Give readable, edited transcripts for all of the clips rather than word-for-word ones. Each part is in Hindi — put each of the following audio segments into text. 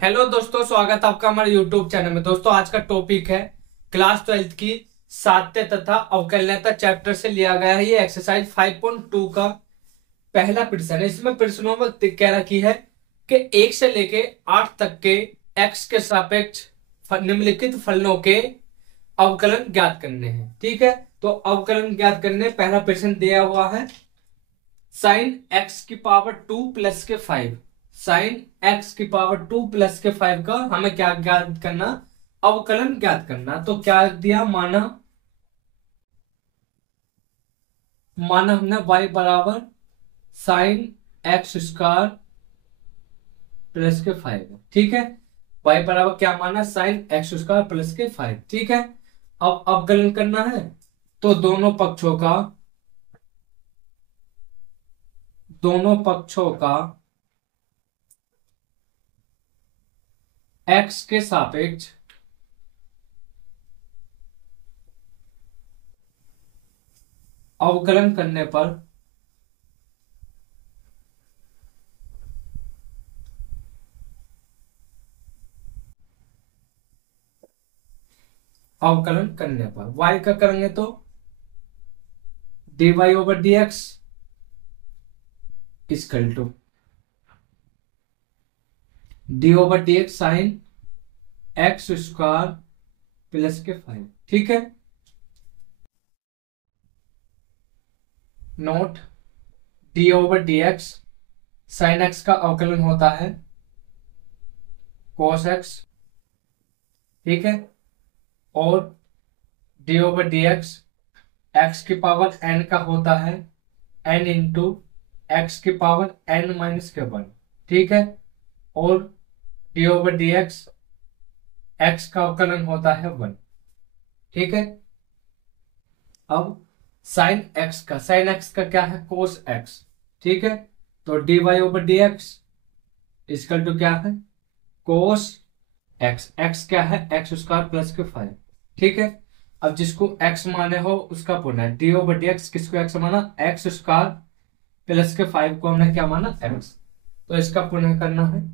हेलो दोस्तों, स्वागत है आपका हमारे यूट्यूब चैनल में। दोस्तों, आज का टॉपिक है क्लास 12th की साध्य तथा अवकलनीयता चैप्टर से लिया गया है। ये एक्सरसाइज 5.2 का पहला प्रश्न है। इसमें प्रश्नों में कह रखी है कि 1 से लेके 8 तक के x के सापेक्ष निम्नलिखित फलनों के अवकलन ज्ञात करने हैं। ठीक है, तो अवकलन ज्ञात करने पहला प्रश्न दिया हुआ है साइन x की पावर 2 प्लस के 5। साइन x की पावर 2 प्लस के 5 का हमें क्या ज्ञात करना, अवकलन ज्ञात करना। तो क्या दिया, माना हमने y बराबर साइन एक्स स्क्वायर प्लस के 5। ठीक है, y बराबर क्या माना, साइन एक्स स्क्वायर प्लस के 5। ठीक है, अब अवकलन करना है तो दोनों पक्षों का x के सापेक्ष अवकलन करने पर y का करेंगे तो dy over dx equal to d over d x sine x square plus के 5। ठीक है, note d over d x sine x का अवकलन होता है cos एक्स। ठीक है, और d over d x x की पावर n का होता है n इंटू एक्स की पावर n माइनस के 1। ठीक है, और डी ओवर डी एक्स का अवकलन होता है 1। ठीक है, अब साइन एक्स का क्या है, कोस एक्स। ठीक है, तो d y over d x equal to क्या है, कोस एक्स। एक्स क्या है, एक्स स्क्वायर प्लस के 5। ठीक है, अब जिसको एक्स माने हो उसका पुनः डी ओवर डी एक्स किसको एक्स माना, एक्स स्क्वायर प्लस के 5 को हमने क्या माना, एक्स। तो इसका पुनः करना है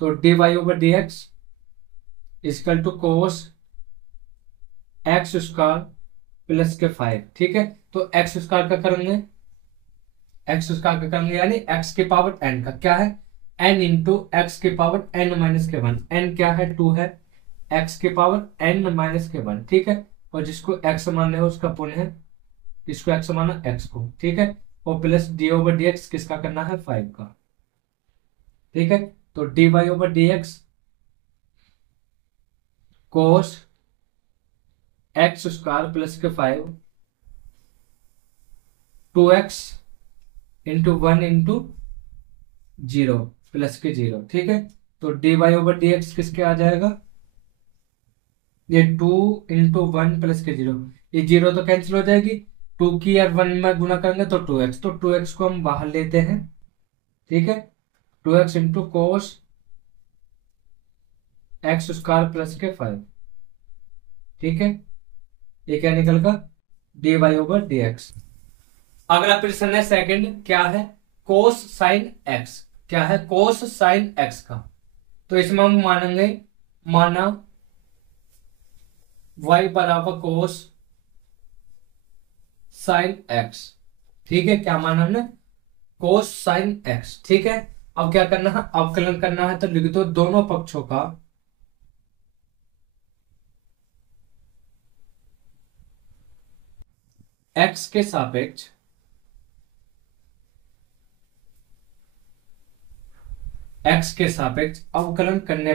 तो d y over d x equal to cos x square plus के 5। ठीक है, तो एक्स स्क्वायर का करेंगे यानी एक्स की पावर एन का क्या है, एन इंटू एक्स की पावर एन माइनस के 1। एन क्या है, 2 है, एक्स की पावर एन माइनस के 1। ठीक है, और जिसको एक्स मानने हो उसका पुनः इसको एक्स माना एक्स को। ठीक है, और plus d over d x किसका करना है, 5 का। ठीक है, तो d y over d x cos x square plus के 5 2x इंटू 1 इंटू 0 प्लस के 0। ठीक है, तो d y over d x किसके आ जाएगा, ये 2 इंटू 1 प्लस के 0। ये 0 तो कैंसिल हो जाएगी, 2 की और 1 में गुना करेंगे तो 2x। तो 2x को हम बाहर लेते हैं। ठीक है, 2x into cos x square plus के 5। ठीक है, ये क्या निकल गया, d y over d x. अगला प्रश्न है सेकंड, क्या है, कोस साइन एक्स। क्या है, कोस साइन एक्स का। तो इसमें हम माना y बराबर कोस साइन एक्स। ठीक है, क्या माना हमने, कोस साइन एक्स। ठीक है, अब क्या करना है, अवकलन करना है। तो लिख दो दोनों पक्षों का x के सापेक्ष अवकलन करने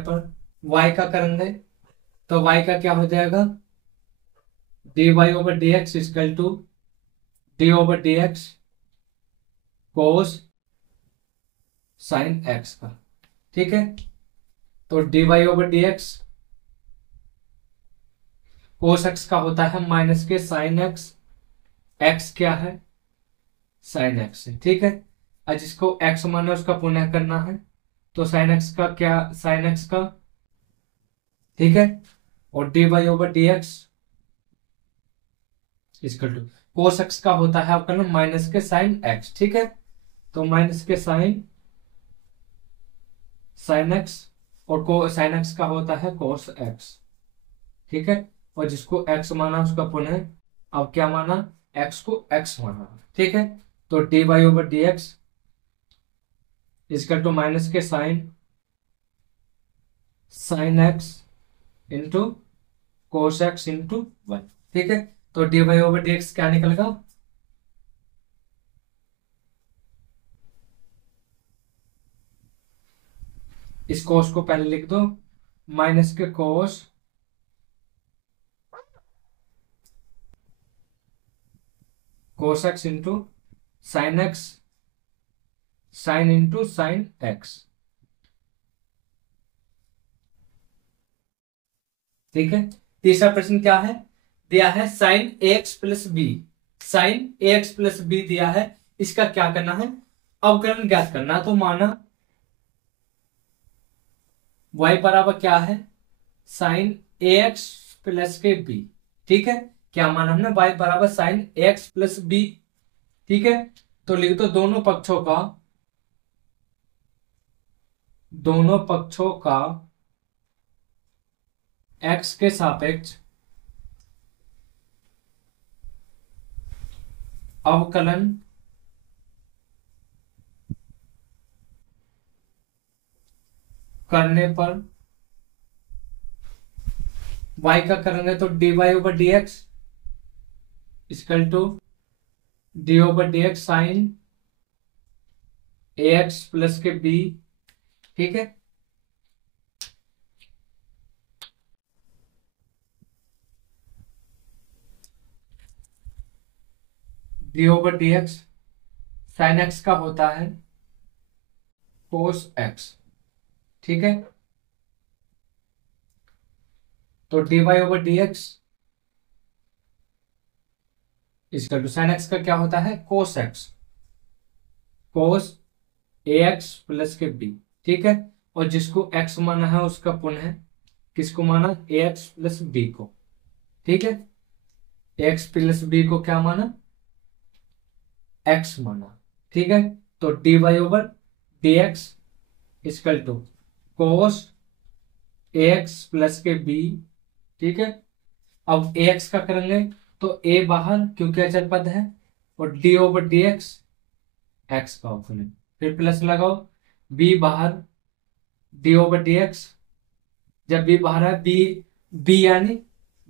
पर y का करेंगे तो y का क्या हो जाएगा, d y over d x equal to d over d x cos sine x का। ठीक है, तो d y over d x cos x का होता है minus k sine x. X क्या है, साइन एक्स है। ठीक है, और जिसको एक्स माना उसका पुनः करना है तो साइन एक्स का क्या, साइन एक्स का। ठीक है, और d y over d x equal to cos x का होता है अवकलन माइनस के साइन एक्स, ठीक है। तो माइनस के साइन एक्स और को साइन एक्स का होता है कोस एक्स, ठीक है। और जिसको एक्स माना उसका पुनः अब क्या माना, एक्स को एक्स माना, ठीक है। तो d y over d x is equal to minus k sine x into cos x into one, ठीक है। तो d y over d x क्या निकलेगा, इस कोस को पहले लिख दो, माइनस के कोस x into sine x sine into sine x, ठीक है। तीसरा प्रश्न क्या है, दिया है sign a x plus B, sign a x plus B दिया है, इसका क्या करना है, अवकलन ज्ञात करना। तो माना y बराबर क्या है, साइन ए एक्स प्लस के बी, ठीक है। क्या माना हमने, y बराबर sign a x plus B, ठीक है। तो लिख दो दोनों पक्षों का x के सापेक्ष अवकलन करने पर y का करेंगे तो d y over d x equal to d over d x sine a x plus के बी, ठीक है। D over d x sine x का होता है कोस एक्स, ठीक है। तो d y over d x equal to sine x का क्या होता है, cos x, cos a x plus के बी, ठीक है। और जिसको एक्स माना है उसका पुनः किसको माना, ए एक्स प्लस बी को, ठीक है। एक्स प्लस बी को क्या माना, एक्स माना, ठीक है। तो d y over d x equal to cos a x plus के बी, ठीक है। अब ए एक्स का करेंगे तो ए बाहर क्योंकि अचर पद है, और d over d x x का अवकलन, फिर प्लस लगाओ, बी बाहर डी ओवर डी एक्स, जब बी बाहर है बी बी यानी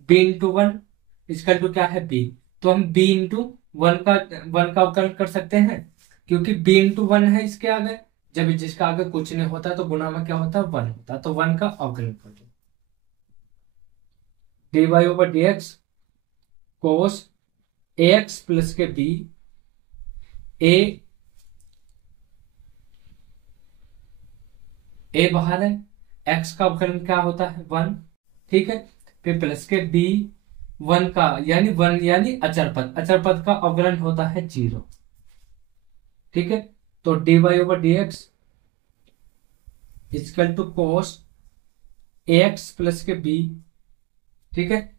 b into one equal to क्या है बी, तो हम बी इंटू वन का अवकलन कर सकते हैं, क्योंकि बी इंटू वन है इसके आगे, जब जिसका आगे कुछ नहीं होता तो गुणा में क्या होता है वन होता, तो वन का अवकलन कर दो, d y over d x cos a x plus के बी, ए बाहर है, एक्स का अवकलन क्या होता है वन, ठीक है। फिर प्लस के बी वन का यानी अचर पद का अवकलन होता है जीरो, ठीक है। तो d y over d x equal to cos a x plus के बी, ठीक है,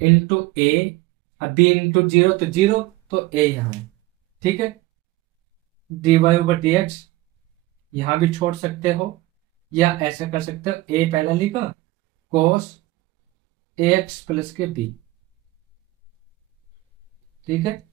इंटू ए, अब बी इंटू जीरो तो जीरो, तो ए यहां है, ठीक है। D y over d x यहां भी छोड़ सकते हो या ऐसा कर सकते हो, ए पहला लिखा कोस ए एक्स प्लस के बी, ठीक है।